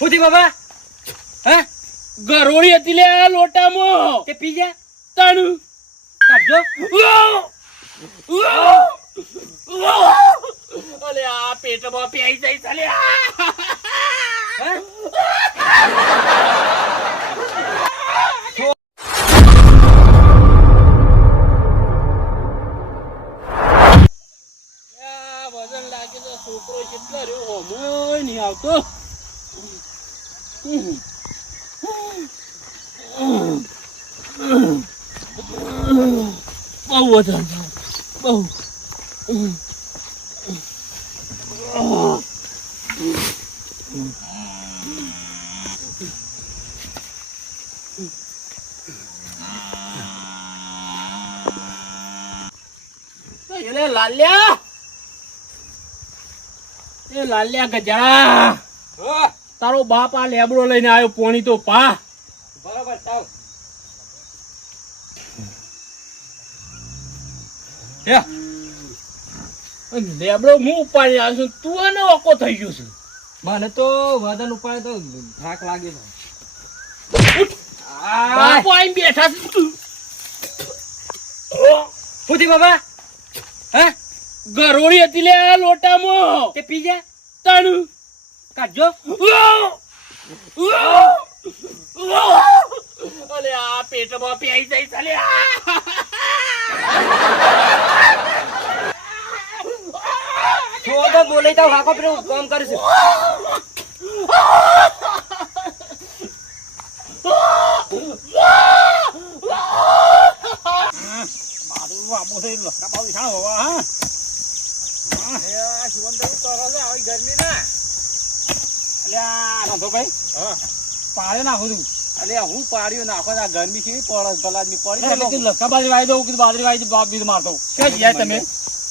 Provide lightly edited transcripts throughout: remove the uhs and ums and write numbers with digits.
હુધી બાબા હે ગરોળી હતી લે લોટામાં તે પી જા તાણું કાઢજો અલે આ પેટમાં પ્યાઈ જાય ચાલે હે વજન લાગે તો છોકરો કેટલા રહ્યો હોમોય નહીં આવતો બહુ વજન બહુ એટલે લાલ્યા એ લાલ્યા ગજા તારો બાપ આ લેબડો લઈને આવ્યો પોણી તો પા બરાબર તાવ લેબડો હું ઉપાડી આવ્યો છું તું એને ઓકો થઈ ગયો છે મને તો વજન ઉપાડે તો થાક લાગે છે બાપુ આઈને બેઠા છે હુધી બાબા હે ગરોળી હતી લે લોટામાં તે પી જા તાણું કાઢજો અલે આ પેટમાં પ્યાઈ જાય ચાલે તો બોલે તો હાકો પર કામ કરીશું મારું બાપુ થઈ લસકા બાવી છાણ હોવા હા ગરમી ના અલ્યા નાથો ભાઈ પાડે નાખું છું અલે હું પાડ્યો નાખો આ ગરમી છે પડસ ભલાદમી પડી લસકા બાજરી વાઈ દઉં કીધું બાજરી વાઈ બાપ બીજ મારતો ક્યાં ગયા તમે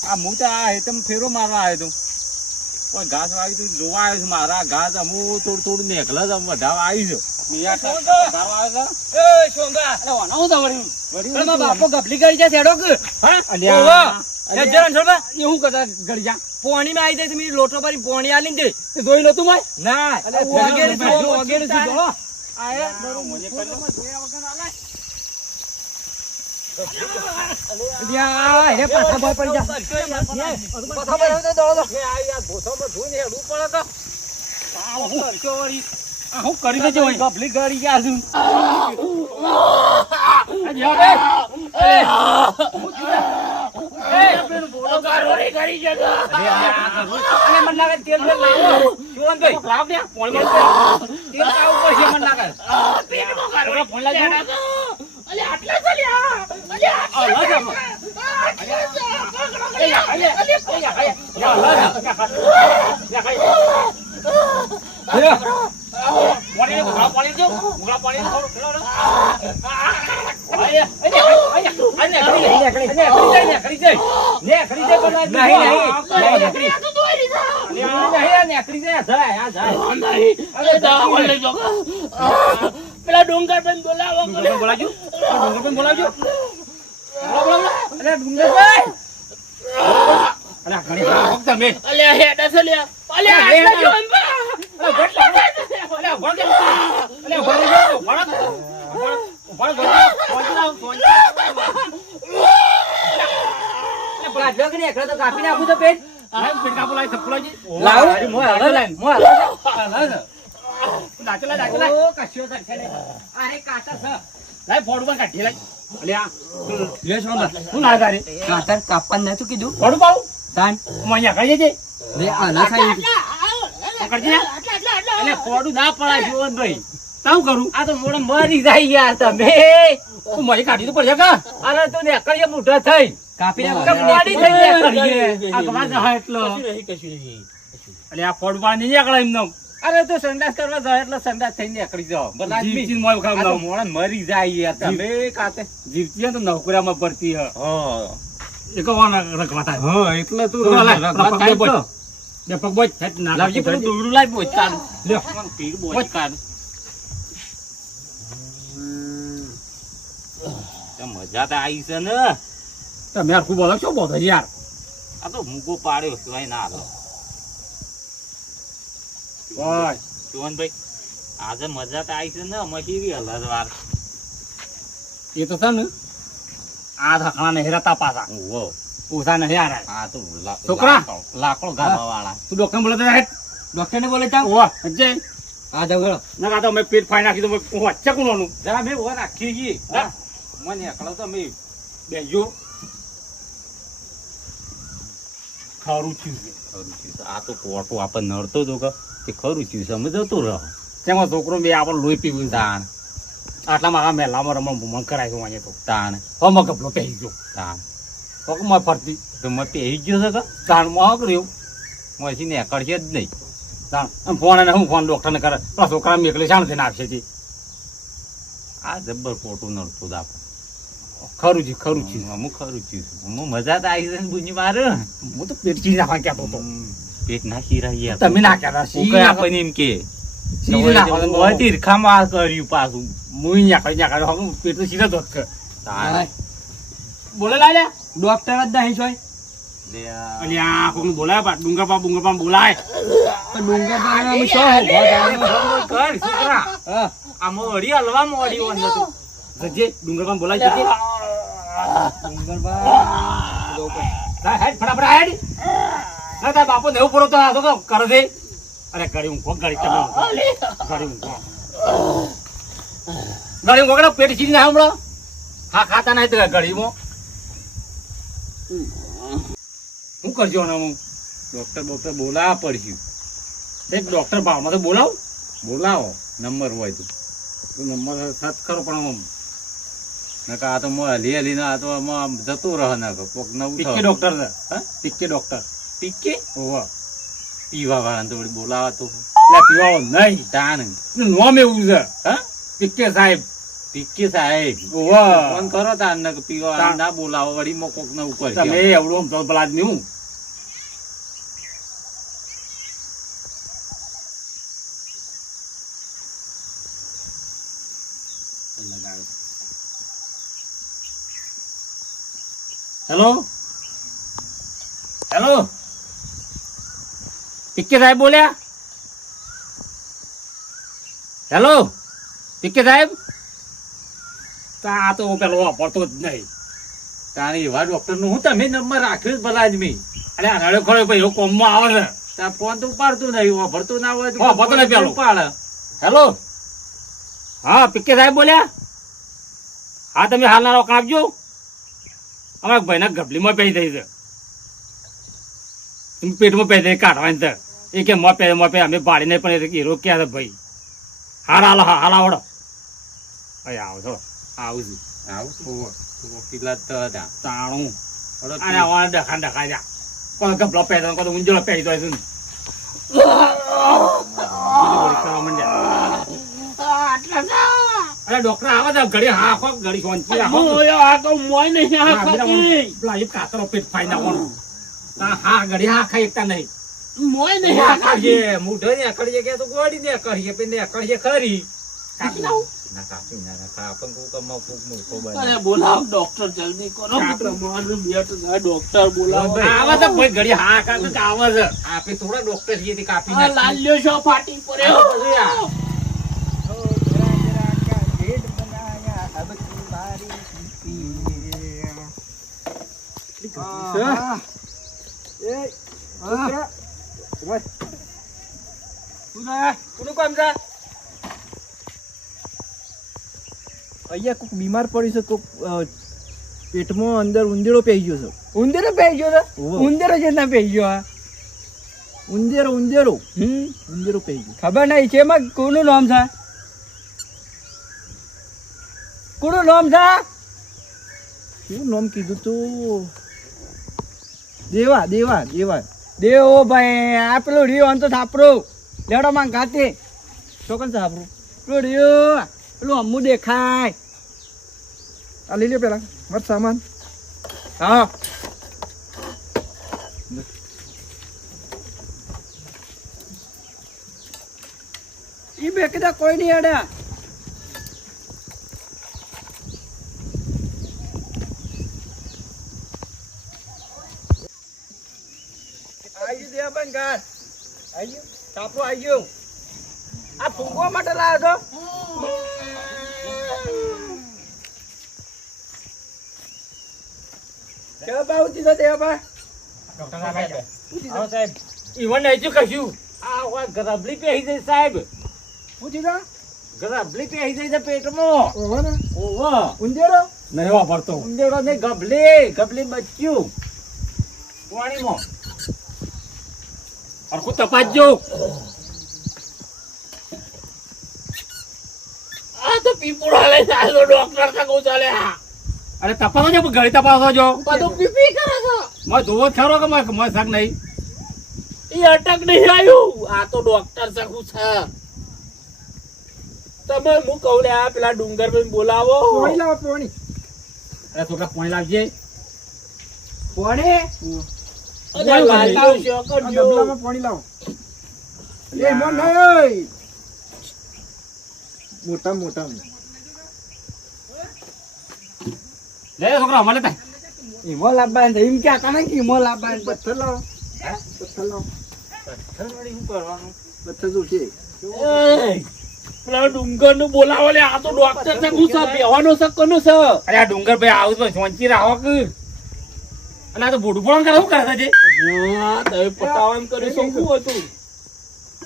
આ હું તો આ હેતમ ફેરો મારવા આવ્યો તું પણ ઘાસ વાવી તું જોવા આવ્યો છું મારા ઘાસ હું થોડું થોડું નેકલા જ વધાવા આવી છું બાપો ગભલી કરી જાય છેડો કે એવું કદાચ ગળી જા પોણી માં આવી જાય તમે લોટો ભરી પોણી આલી દે જોઈ લો તું ભાઈ ના હું કરી દેજો ગભલી ગળી ગયા છું પેલા ડુંગર પણ બોલાવો બોલાવજો અલ્યા હેડા છે લ્યા અલ્યા કાપી નાખું તો પેટ કાપવાનું નતું કીધું ના પડાય જીવનભાઈ શું કરું આ તો મોડે મરી જાય યાર તમે મારી કાઢી તો પડશે કા અરે તું ને અકડીએ મોટા થઈ કાપી મોડી થઈ જાય એટલો અરે આ ફોડવા નહીં આકડા એમનો અરે તું સંડાસ કરવા જાય એટલે સંડાસ થઈને નીકળી જાવ મોડા મરી જાય યાર તમે કાતે જીવતી તો નોકરીમાં ભરતી હ એક રખવાતા એટલે તું બે પગ બોજ લાવજી પેલું દોરું લાવી બોજ કાઢ લ્યો પીર બોજ કાઢ મજા તો આવી છે ને તમે આખું બોલો છો બોલો યાર આ તો મૂકો પાડ્યો સિવાય ના હાલો ભાઈ જોવનભાઈ આજે મજા તો આવી છે ને અમે કેવી હલત વાર એ તો છે ને આ ધકણા નહીં રહેતા પાછા ઓહો ઓછા નહીં આ રહ્યા. આ તો છોકરા! લાકડો ગામા વાળા તું ડોક્ટર બોલે તો હેડ. ડોક્ટર ને બોલે ચાલ ઓવા હજે આ જવડો ના કાં તો મેં પેટ ફાઈ નાખી તો મેં વચ્ચે કોણનું જરા મેં ઓર રાખી ગઈ હા. મને એકલો તો મેં બેજો ખરું થયું છે. ખરું છે આ તો પોટો આપણને નડતો હતો કે તે ખરું છે સમજ જતો રહો તેમાં છોકરો મેં આપણે લોહી પીવું છે. તાણ આટલા મારા મેલામાં રમણ ભૂમણ કરાય છે અહીંયા તો તાણ હમ ગપલો પહેરી ગયો તાણ પગમાં ફરતી તો મેં પહેરી જ ગયો છે કે તાણમાં કર્યું પછી ને એકડશે જ નહીં તાણ ફોન અને હું ફોન ડોક્ટરને કરે પેલા છોકરા મેકલે શાણ થઈને આપશે તે આ જબ્બર પોટું નડતું હતું આપણે ખરું છે ખરું છે અમુક ખરું છે હું મજા તો આવી છે ને ગુંજી મારે હું તો પેટ ચીજ નાખવા કહેતો હતો પેટ નાખી રહ્યા તમે ના કહેતા ઉકળ આપણને એમ કે સીધું નાખવાનું ઓય તીરખામાં આ કર્યું પાછું મુઈ નાખવા પેટ તો સીધા ધોત કર તાણ બોલે લાલ્યા ડોક્ટર જ નહીં છો લે આ અને આ કોકને બોલાય પા ડુંગરપા બોલાય ડુંગર પર શું કર છોકરા હા આ મોડી હલવા મોડી વન હતું જજે ડુંગરપા બોલાય જજે ડુંગર પર હેડ ફટાફટ હેડ ના તાર બાપો દેવું પડો તો આ તો કર દે અરે ગાડી ઊંઘો ગાડી તમે ગાડી ઊંઘો પેટ ચીજ ના હમણાં હા ખાતા નહીં તો ગાડીમાં શું કરજો ને હું ડોક્ટર બોલાવા પડશે એક ડોક્ટર ભાવમાં તો બોલાવ બોલાવો નંબર હોય તો નંબર સર્ચ કરો પણ આમ નકા આ તો હલી હલીને આ તો આમાં જતું રહે ને કોક નવું પિક્કે ડોક્ટર છે હા પિક્કે ડોક્ટર પીકે ઓવા પીવા વાળા તો વળી બોલાવા તો એટલે પીવાઓ નહીં તાણ નોમ એવું છે હા પિક્કે સાહેબ પીકે સાહેબ ઓવા ફોન કરો તાર ને પીવા તાણ. ના બોલાવો વળી મો કોક નવું તમે કરશે એવડું આમ તો પેલા આદમી હું હેલો હેલો પિક્કે સાહેબ બોલ્યા હેલો પિક્કે સાહેબ આ તો પેલો વાપરતો જ નહીં તાણી એવા ડોક્ટર નું હું તમે નંબર રાખ્યો જ ભલા આદમી અરે આ ખરો ભાઈ એવું કોમમાં આવે છે તાર ફોન તો ઉપાડતું નહીં વાપરતું ના હોય વાપરતો નહીં પેલો. ઉપાડે હેલો હા પિક્કે સાહેબ બોલ્યા હા તમે હાલના રોકણ આપજો અમારા ભાઈના ગબલીમાં પહેરી થઈ છે તમે પેટમાં પહેરી દઈ કાઢવાની છે એ કે મોં પહેરે અમે પાડીને પણ એ રોક્યા છે ભાઈ હાલ આવડો અહીં આવો થોડો આવું છું આવું વકીલા તો હતા તાણું અરે અને આવવાના ડખા જા કોઈ ગબલો પહેરે કોઈ ઊંઝોળો પહેરી દો છે અરે ડોક્ટર આવે છે ઘડી હા આખો ઘડી શાંતિ રાખો પેલા એ કાતરો પેટ ફાઈ નાખવાનું હા ઘડી હા ખાઈ એકતા નહીં મૂઢો ને અકડીએ કે તો ગોળી ને અકડીએ પે ને અકડીએ ખરી કાપી નાખું ના કાપી ના નાખા પણ કોક માં કોક મૂકો બને બોલાવ ડોક્ટર જલ્દી કરો તમારું બેટ ડોક્ટર બોલાવો આવે છે ભાઈ ઘડી હા કાતો આવે છે આપે થોડા ડોક્ટર છીએ તે કાપી આ લાલ્યો શો ફાટી પડ્યો અહીંયા કોઈક બીમાર પડી છે કોઈક પેટમાં અંદર ઉંદેરો પહેરી ગયો છે ઉંદેરો પહેરી ગયો તો ઓહો. ઉંદેરો જેટલા પહેરી ગયો આ ઉંદેરો ઉંદેરો પહેરી ગયો ખબર નહીં છે એમાં કોનું નામ છે કોનું નામ છે કેવું નામ કીધું તું દેવા દેવા દેવા દેવો ભાઈ આ પેલો રિયો આમ તો થાપરો લેવડો માં ગાતે ચોકન છે આપણું પેલો રિયો પેલું અમ્મુ દેખાય આ લઈ લે પેલા મત સામાન હા ઈ બે કદા કોઈ નહીં અડ્યા આવી ગયું દેવા બંધ ઘાટ આવી ગયું તાપરો આવી ગયો આ ફૂંકવા માટે લાવ્યો છો કેવા બા ઉતી તો દેવા બા ઈવન નહીં કશું આ ગરબલી પહેરી જાય સાહેબ, ઉતી તો ગરબલી પહેરી જાય છે પેટમાં. ઓહો ને ઓહો ઉંદેરો નહીં વાપરતો ઉંદેરો ને ગબલી બચ્યું પાણીમાં. હરખું તપાસજો. આ તો પીપુડો હાલે ચાલો ડોક્ટર સગો ચાલે. અરે તપાસો છો ઘડી તપાસો છો બધું પીપી કરે છે. મેં જોવો જ ખરો કે મેં શક નહીં. ઈ અટક નહીં આવ્યું, આ તો ડોક્ટર સગું છે. તમે હું કહું લે આ પેલા ડુંગર ભાઈ બોલાવો. પોણી લાવો પોણી અરે છોકરા પોણી લાવજે. પોણી અરે લાલતા શો આ કરજો. ડબલામાં પોણી લાવો એ મોન નહીં મોટા મોટા લે છોકરા મને તા ઈમો લાવવા ને એમ ક્યાં કાને કે ઈમો લાવવા ને પથ્થર લાવો હે પથ્થર લાવો શું કરવાનું? પથ્થર જો છે એય, પેલા ડુંગર નું બોલાવો લે. આ તો ડોક્ટર સગું છે, બેવાનો છે કોનું છે? અરે આ ડુંગર ભાઈ આવું તો શાંતિ રાખો કે અરે આ તો બોડું પણ કરે શું કરે છે હા, તમે પટાવામ કર્યું શું હતું?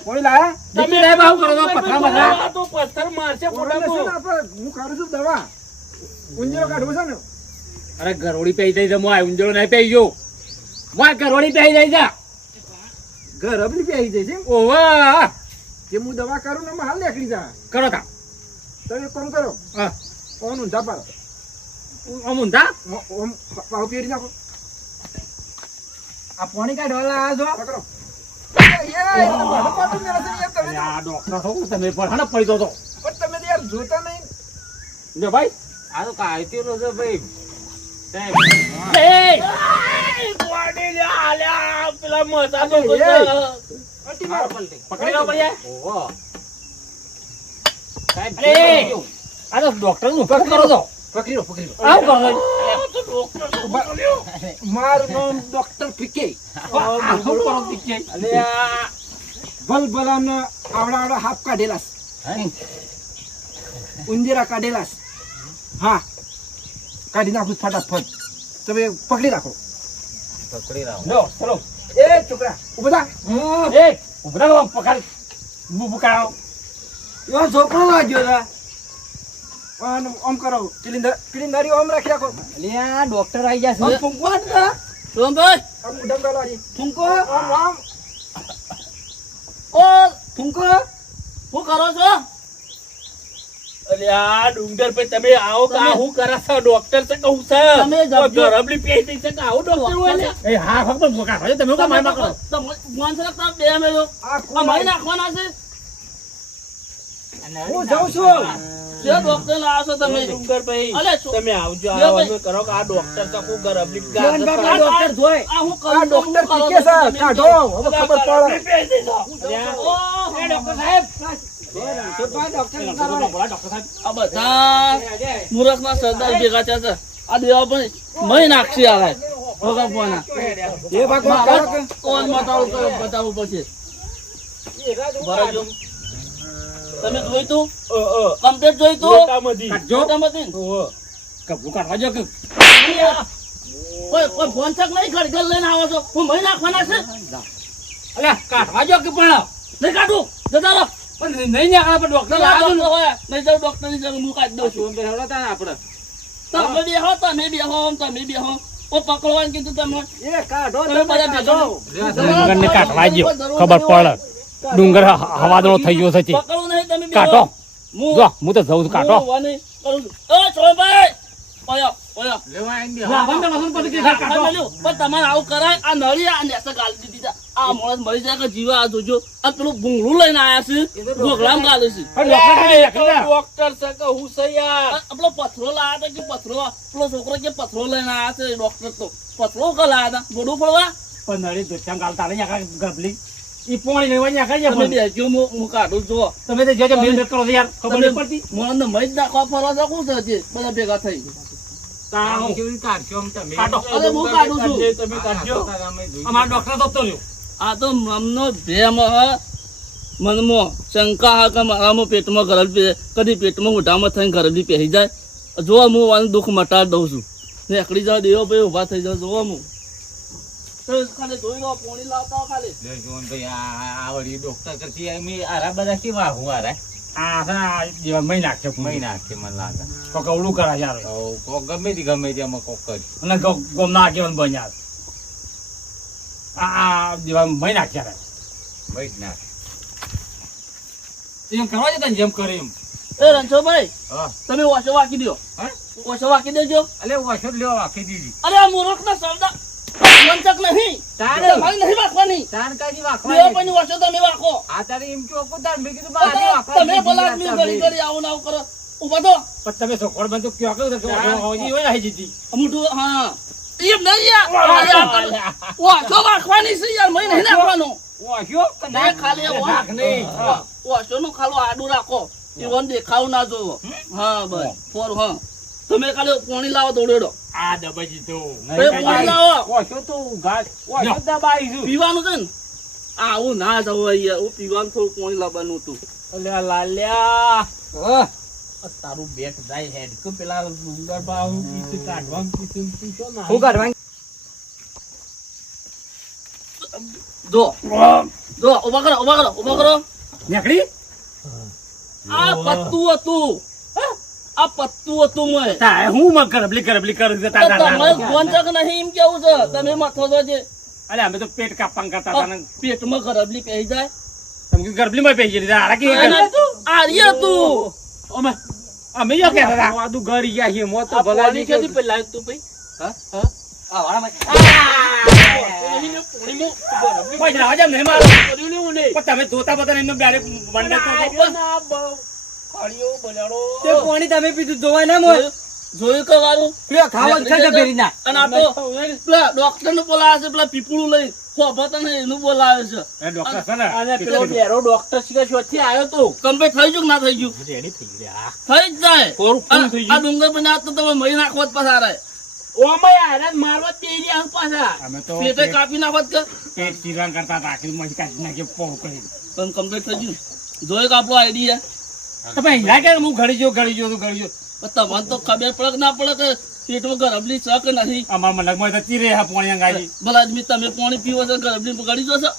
પોણી લાયા તમે સાહેબ આવું કરો છો પથરા બધા. આ તો પથ્થર મારશે પોણી લેશે ને ફોટામાં. આપણે હું કાઢું છું દવા ઊંધિયો કાઢવું છે ને અરે ગરોડી પહેરી જાય છે મોય ઊંજળો નહીં પહેરી ગયો મોય ગરોડી પહેરી જાય છે. ઘર અબલી પી આવી જાય છે ઓવા જે હું દવા કરું ને એમાં હાલ નીકળી જા કરો તા તમે એક કામ કરો હા ઓન ઊંધા પાડો આમ ઊંધા ઓમ પાવ પેરી નાખો આ પોણી કાઢવાલા આ જો પકડો અરે આ ડોક્ટર છો તમે પણ હને પડી દો તો પણ તમે તો યાર જોતા નહીં જો ભાઈ આ તો કાયતીનો છે ભાઈ. સાહેબ, એ બોડી લે આલ્યા, પેલા મજા તો કોઈ અટી મારો પકડી લો પડ્યા. ઓહો. સાહેબ, અરે! જોજો. આ તો ડોક્ટર નું શું કરો છો પકડી લો પકડી લો આવું કરો છો આ તો ડોક્ટર સગું બોલ્યો. મારું નામ ડોક્ટર પીકે આ શું કરો દીકરી? અલે આ ભલભલાના આવડા આવડા હાફ કાઢેલા છે. ઉંદેરા કાઢેલા છે. હા કાઢી નાખું ફટાફટ તમે પકડી રાખો પકડી રાખ. લો ચલો એ છોકરા ઉભા થા એ ઉભરા લો પકડ બુબુ કાઢો એવો છોકરો લાગ્યો છે આમ કરો કિલિંદારી ઓમ રાખી રાખો અલ્યા ડોક્ટર આવી ગયા આમ ફૂંકો હાથ કરો. સોમભાઈ, આમ ઉડમ ગાલો આજે ફૂંકો આમ આમ ઓ ફૂંકો શું કરો છો? અલે આ ડુંગર પર તમે આવો કે આ હું કરે છે? ડોક્ટર છે કહું છે. તમે જજો. ગરબલી પહેરી છે કે આવું ડોક્ટર હોય ને? એ હા ફક્ત બોકા હોય તમે કો માર કરો આ નાખવાના છે હું જાઉં છું જે ડોક્ટર લાવો છો તમે ડુંગરભાઈ, અલે છો. તમે આવજો લ્યો આવો ભાઈ. અમે કરો કે આ ડોક્ટર તો હું ગરબલી જીવન બાપા ડોક્ટર જોઈ આ હું આ ડોક્ટર પીકે છે કાઢો હવે ખબર પડે એ ડોક્ટર સાહેબ આ બધા મૂરખના સરદાર ભેગા થયા છે. આ દેવા પણ મહી નાખશે આવે ભોગવવાના. એ ભાગમાં કરો કે કોણ બતાવવું પડશે. ભરાજો. તમે જોઈ તું કમ્પ્લીટ જોઈ તું કાઢજો મોટામાંથી? કબુ કાઢવા જો કે કોઈ ફોન ચક નહીં ખડગલ લઈને આવો છો હું મહી નાખવાના છે અલે કાઢવા જો કે પણ નહીં કાઢું જતા રહો. પણ નહીં નીકળે પણ ડોક્ટર ડોક્ટર લાવો ને હોય નહીં જાવ ડોક્ટરની જરૂર હું કાઢી દઉં છું. આપણે તમે બેહો ઓ પકડવાનું કીધું તમે એ કાઢો તમે બધા કાઢો ડુંગરને કાઢવા જો ખબર પડે ડુંગર હવાદળો થઈ ગયો છે પકડવું નહીં તમે બેહો. કાઢો હું જો હું તો જઉં છું કાઢો હું વાની કરું છું. એ છોડભાઈ ઓયો ઓયો લેવા આવીને પણ તમારે આવું કરાય આ નળી આ નેસે ગાલી દીધી છે. આ માણસ મરી જાય કે જીવા આ જોજો આ પેલું ભૂંગળું લઈને આયા છે ગોગલામ ગાલે છે ડોક્ટર છે કે હું છે યાર? આ પેલો પથરો લાયા હતા કે પથરો પેલો છોકરો કે પથરો લઈને આયા છે ડોક્ટર તો પથરો કે લાયા હતા ગોડું પડવા પણ નળી દોસ્તા ગાલતા નહીં આખા ગબલી ઈ પોણી લેવા ની આખા તમે બેજો હું કાઢું જો તમે તો જે મેલ કરો યાર ખબર નહીં પડતી મને મરી જ નાખવા ફરવા શકું છે બધા ભેગા થઈ તાવ કેવી રીતે કાઢશો આમ તમે? કાઢો. અરે હું કાઢું છું. તમે કાઢજો. અમારો ડોક્ટર તો રહ્યો આ તો મમનો ભેમ હ મનમાં શંકા હા કે મારામાં પેટમાં ગરબી કદી પેટમાં મોઢામાં થઈને ગરબી પહેરી જાય જો હું વાનું દુઃખ મટાડી દઉં છું ને એકડી જાવ દેવો ભાઈ ઊભા થઈ જાવ જોવા હું તો ખાલી જોઈ લો પોણી લાવતા હો ખાલી લે જોનભાઈ આ વળી ડોક્ટર કરતી એમ આરા બધા કેવા હું આરા આ જેવા મહિના છે મહિના છે મને લાગે કોક અવળું કરા યાર કોક ગમે તે આમાં કોક કરી અને ગોમ ના કેવન બન્યા આ જેવા મહિના ક્યારે ભાઈ ના એમ કરવા જતા ને જેમ કરે એમ એ રણછોડભાઈ હા તમે ઓછો વાકી દો હા ઓછો વાકી દેજો અલે ઓછો જ લેવા વાકી દીધી અરે આ મૂર્ખ ના શબ્દ વંચક નહીં તમારી નહીં વાંકવાની તાણ કાજી દેવો વાખવા પણ ઓછો તમે વાંકો આ તારે એમ કે ઓકુદાર મેં કીધું બા આને વાખવા તમે બોલા આદમી ઘડી ઘડી આવું ના આવું કરો ઉભા તો પણ તમે છોકરો બંધ ક્યાં કહ્યું કે હોજી હોય આવી જીતી મોટું હા એમ નહીં યાર ઓછો વાંકવાની છે યાર મને નહીં નાખવાનો ઓછો ના ખાલી નાખ નહીં ઓછો નું ખાલો આડું રાખો ઈવન દેખાવ ના જોવો હા બસ ફોર હા તમે ખાલી પાણી લાવો દોડેડો આ દબાઈ જીતો પાણી લાવો ઓછો તો ઘાસ ઓછો દબાઈ છું પીવાનું છે ને આવું ના જવું યાર હું પીવાનું થોડું પાણી લાવવાનું હતું અલે લાલ્યા તારું બેટ જાય હેડ કે પેલા ડુંગર બાહુ કીધું કાઢવાનું કીધું તું છો ના હું કાઢવાનું જો ઉભા કરો નીકળી આ પત્તું હતું આ પત્તું હતું મેં તાય હું માં કરબલી કરું છે તો તમારે વંચક નહીં એમ કેવું છે તમે મથો છો જે અરે અમે તો પેટ કાપવા કરતા હતા ને પેટમાં ગરબલી પહેરી જાય તમે ગરબલી માં પેજી દીધા આરા કે આર્ય તું અમે યો કહેતા હતા વાદુ ગળી ગયા છે મો તો આ ભલા પાણી નહીં ક્યાંથી પેલા તું ભાઈ હા હા આ વાળામાં કોઈ ના હજમ નહીં મારો કર્યું લેવું નહીં પણ તમે જોતા બતા એમને બેરે બંડે તે પાણી તમે પીધું જોવાય ના મોય જોયું કે વારું લ્યો ખાવા જ ખાધા ફેરી ના અને આ તો પેલા ડોક્ટર નું બોલાવે છે પેલા પીપળું લઈ ખોભા ને એનું બોલાવે છે એ ડોક્ટર છે ને અને પેલો બેરો ડોક્ટર શોથી આવ્યો તો કમ્પ્લીટ થઈ ગયું કે ના થઈ ગયું રેડી થઈ ગયા થઈ જ જાય થોડું ફૂલ થઈ આ ડુંગર પર ના તો તમે મહી નાખવો જ પસાર ઓમય આરાન મારવા દે રે આ પાછા અમે તો પેટે કાપી નાખો કે પેટ ચીરણ કરતા હતા આખી મજી કાઢી નાખી પોળ કરી પણ કમ્પ્લીટ થઈ ગયું જોઈ કે આપણો આઈડિયા તમે લાગે હું ઘડી જો તમને તો ખબર પડે કે ના પડે કે પેટમાં ગરબલી છે કે નથી અમાર મનકમાં તો ચીરે હા પોણી અંગાજી ભલા આદમી તમે પાણી પીવો છો ગરબલી ગળી જો છો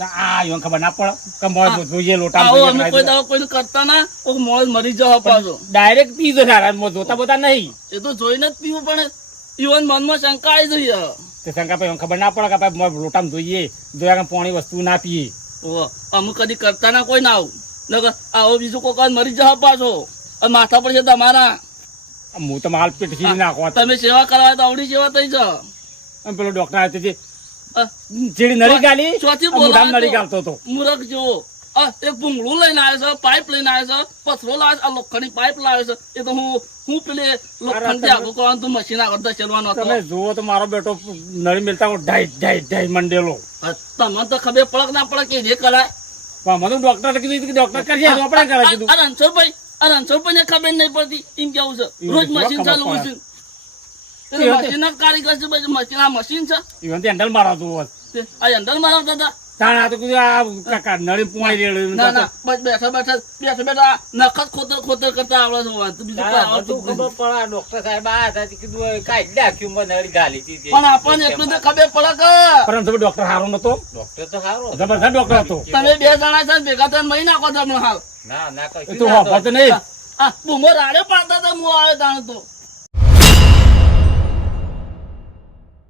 આ યો ખબર ના પડે કે મોય જોઈએ લોટા આવો અમે કોઈ દાવા કોઈને કરતા ના કોઈ મોજ મરી જવા પાછો ડાયરેક્ટ પીધો સારા મો જોતા બોતા નહીં એ તો જોઈને જ પીવું પડે ઈવન મનમાં શંકા આવી જઈએ તે શંકા ભાઈ ખબર ના પડે કે ભાઈ મોય લોટામાં જોઈએ જોયા કે પાણી વસ્તુ ના પીએ ઓ અમુક કદી કરતા ના કોઈ ના આવું નકર આવો બીજું કોઈ કાલ મરી જવા પાછો અને માથા પર છે તમારા હું તો માલ પેટ ખીરી નાખવા તમે સેવા કરવા તો આવડી સેવા થઈ છે અને પેલો ડોક્ટર આવે તે જેડી નળી ગાલી ચોથી મોઢામાં બોલાવે નળી ગાલતો હતો મૂરખ જેવો એક ભૂંગળું લઈને આવે છે પાઇપ લઈને આવે છે પથરો લાવે છે આ લોખંડની પાઇપ લાવે છે એ તો હું પેલે લોખંડ આગળ કરવાનું તો મશીન આગળ ધસેલવાનો હતો તમે જુઓ તો મારો બેટો નળી મેલતા ઢાઈ ઢાઈ ઢાઈ મંડેલો તમને તો ખબર પડક ના પડે કે જે કરાય પણ મને ડોક્ટરે કીધું કે ડોક્ટર કરશે આપણે કરે કીધું આ રણછોડભાઈ ને ખબર નહીં પડતી એમ કેવું છે રોજ મશીન ચાલુ મશીન મશીન જ કારીગર છે પછી મશીન આ મશીન છે ઈવન તે હેન્ડલ મારતું હોત આ અંદર મારવતા હતા તાણ આ તો કીધું આ કાકા નળી પોણી રેડ્યું ના ના બસ બેઠા નખત ખોતર કરતા આવડે છે વાત બીજું કોઈ આવડતું જ નહીં. ખબર પડે ડોક્ટર સાહેબ આ હતા તે કીધું કાઢી નાખ્યું મને નળી ગાલી હતી તે. પણ આપણને એટલું તો ખબર પડે કે પરંતુ ડોક્ટર સારો નતો ડોક્ટર તો સારો હતો. જબરદસ્ત ડોક્ટર હતો તમે બે જણા છે ને ભેગા થઈને મહી નાખો તમને હાલ ના ના એ કશું તો ના હોભા તો નહીં આ બૂમો રાડે પાડતા હતા હું આવે તાણે તો